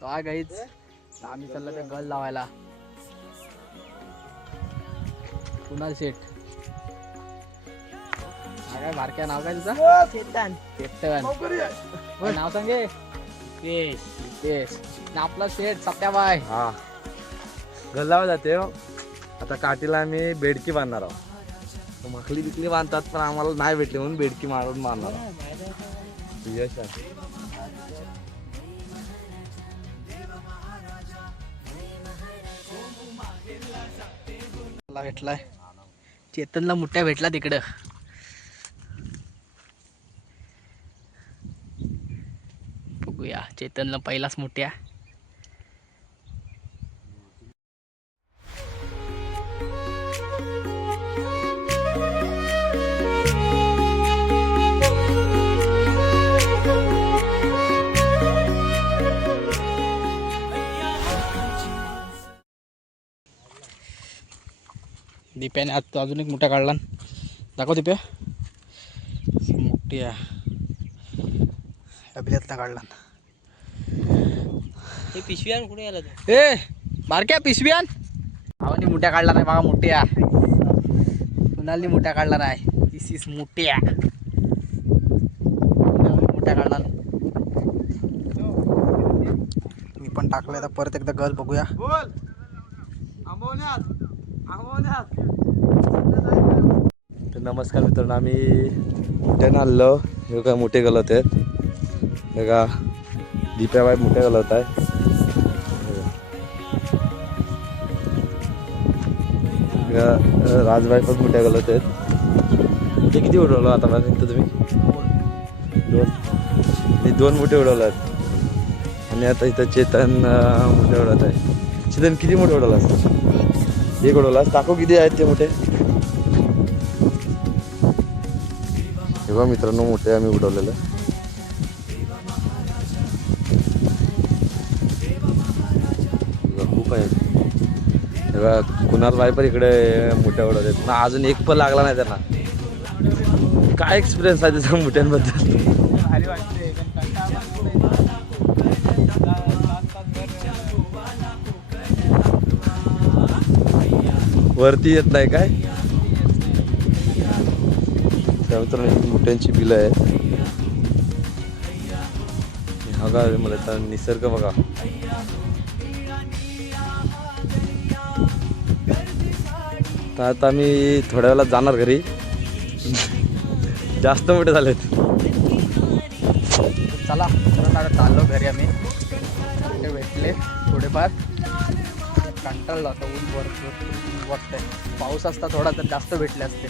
काय गाईच. आम्ही चाललो ते गल लावायला. कुणाल शेठ. हा काय बारक्या नाव काय तुझं? चेतन. केतन होय, नाव सांगे तेच आपला शेठ सत्याबाय हा. गल्लावर जाते हो. आता काठीला आम्ही बेडकी बांधणार आहोत. मखली बिकली बांधतात पण आम्हाला नाही भेटली म्हणून बेडकी मारून बांधणार आहोत. यश आहे. मला भेटलाय. चेतनला मुठ्या भेटला तिकडं. बघूया चेतनला पहिलाच मुठ्या. दिप्याने आज अजून एक मोठा काढला दाखव दिप्या. मोठी आहे अभिलेतला काढला हे पिशव्या कुठे आला तू? ए बारक्या पिशव्यान. आवानी मोठ्या काढला नाही बघा मोठ्या. कुणालनी मोठ्या काढला नाही. दिस इज मोठ्या. मोठ्या काढला. मी पण टाकलंय तर परत एकदा गल बघूया. तर नमस्कार मित्रांनो आम्ही मोठ्यानं आणलो हे काय मोठे गलत आहेत. हे का दीप्याबाई मोठ्या गलत आहे. राजबाई पण मोठ्या गलत आहेत. ते किती उडवलं आता मला तुम्ही? दोन. हे दोन मोठे उडवले आहेत. आणि आता इथं चेतन मोठे उडवत आहे. चेतन किती मोठे उडवला एक उडवलास टाकू किती आहेत ते मोठे? हे बघा मित्रांनो मोठे आम्ही उडवलेलं. खूप आहेत. बघा कुणाल बाय पण इकडे मोठ्या उडवले ना अजून एक पण लागला नाही त्यांना. काय एक्सपिरियन्स आहे त्याच्या मोठ्यांबद्दल? वरती येत नाही काय? त्या मोठ्यांची बिलं आहेत. हे बघा मला तर निसर्ग बघा. तर आता आम्ही थोड्या वेळात जाणार घरी. जास्त मोठे झालेत. चला आता चाललो घरी आम्ही. भेटले थोडेफार. कंटाळला होता ऊन वर वाटतंय. पाऊस असता थोडा तर जास्त भेटले असते.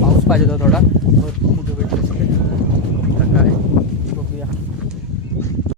पाऊस पाहिजे होता थोडा. भरपूर मोठं भेटले असते. काय?